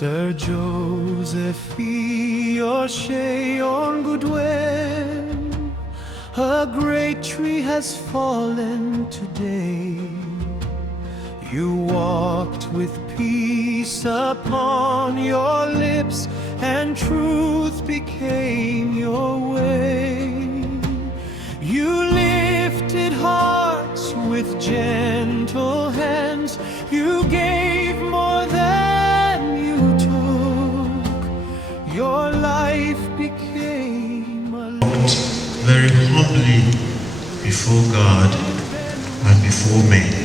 Sir Joseph E. O'Shea on Goodwin, a great tree has fallen today. You walked with peace upon your lips, and truth became your way. You lifted hearts with gentle hands. You gave more than you took. Your life became a very humbly before God and before men.